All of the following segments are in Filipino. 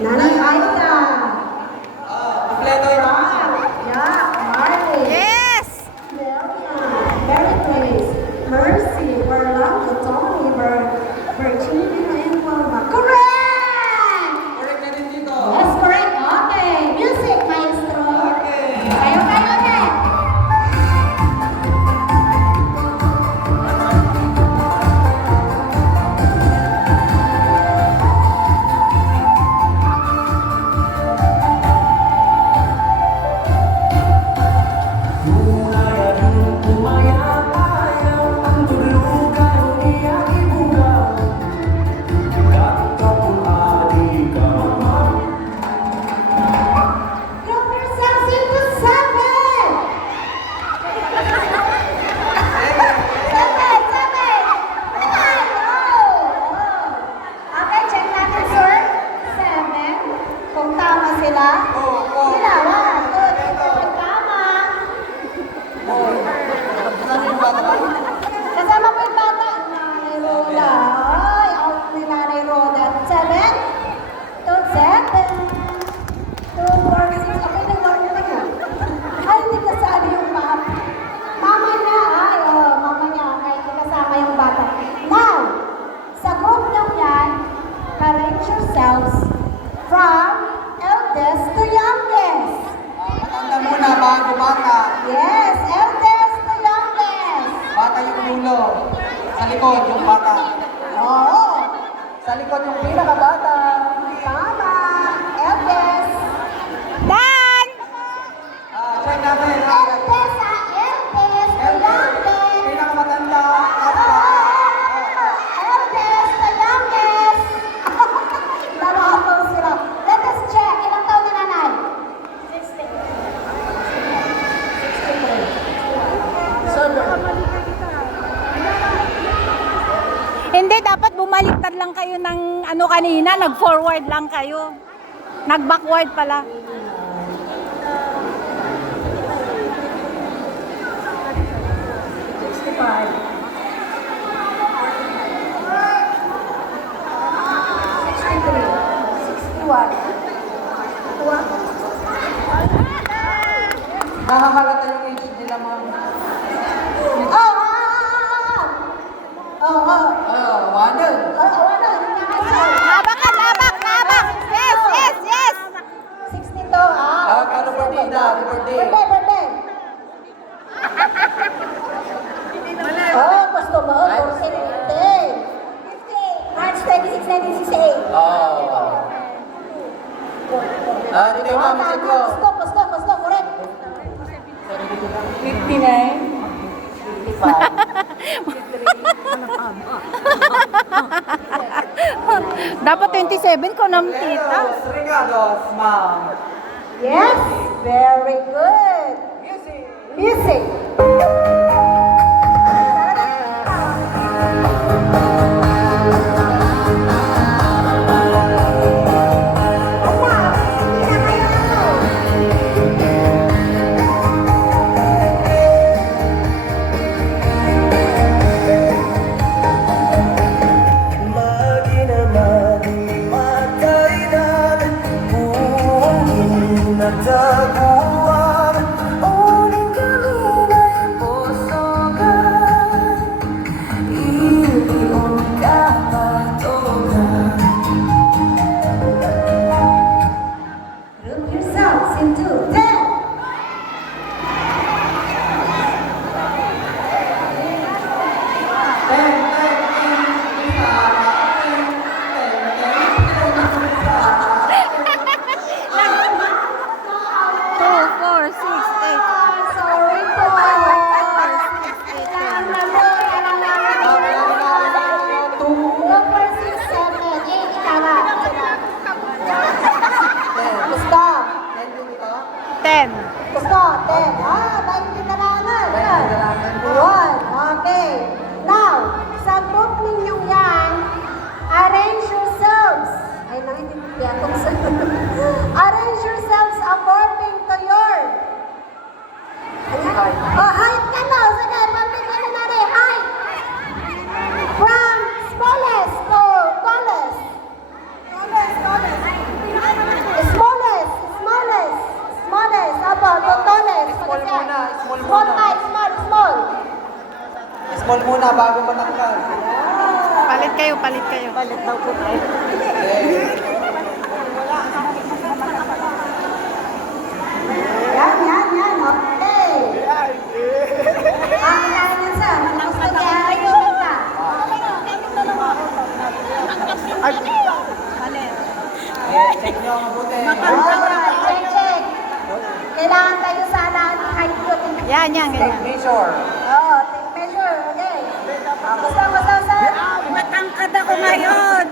Nanay Aida. Kompleto yun. Yeah, Marley. Yes! Delia. Mary Grace. Mercy. Berlanga. Tony. Virginia. And Wilma. Correct! Correct na din dito. Yes, correct. Okay. Music, maestro. Okay. Kayo ulit. Group yourselves into seven. Seven. Okay, check natin, sir. Seven. Kung tama sila. Sila, 1, 2, 3, 4. Tama. Kasama po yung bata. Nanay Roda. Ay, out ni Nanay Roda. 7. 2, 4, 6. Okay, nagwari na nga. Ay, hindi kasali yung bata. Mama niya, mama niya. Ay, hindi kasama yung bata. Now, sa group nyo yan, arrange yourselves from eldest to youngest. Matanda muna, bago bata. Yes, eldest to youngest. Bata yung dulo. Sa likod yung bata. Oo. Sa likod yung pinakabata. Tama. Eldest. Done! Check natin. Eldest to youngest. Pinakamatanda. Eldest to youngest. Narato sila. Let us check. Ilang taon na nanay? 63. Hindi, dapat bumaliktad lang kayo ng ano kanina, nag-forward lang kayo. Nag-backward pala. Nakakalata yung age nila, ma'am. Wanan. Labak ka, labak, labak! Yes, yes, yes! 62, ah. Ano birthday na? Happy birthday. Birthday. Oh, gusto mo? Birthday. March 26, 1968. Dito yung mami check ko. Gusto, correct. 59. Dapat 27 ko ng tita. Regados, ma'am. Yes, very good. Music. Taguan, uling kanina Yeah, kung sa... Arrange yourselves according to your... Ayan. Oh, height ka na. Sige, pabigyan na natin. Height. From smallest to tallest. Smallest. Apo, to tallest. Small muna, small Small muna. height, small. Small muna bago matangkad. Palit kayo, palit kayo. Palit daw po tayo. Okay. Yan. Okay. Ang kailangan sa gusto niya ay kumita. Check nyo ang mabuti. Alright, check. Kailangan tayo sana height ko. Yan, ganyan. Measure. Oh, take measure. Okay. Basta sir. Matangkad ako ngayon.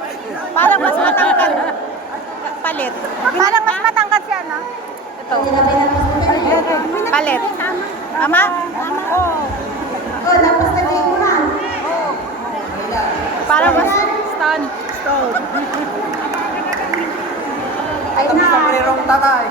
Parang mas matangkad. Palit. Parang mas matangkad siya, no? Ito. Hindi na pinapos. Palit. Tama? Oo. Oh, tapos lagay mo na. Parang mas stone. Ay Tapos na. sa mayroong tatay.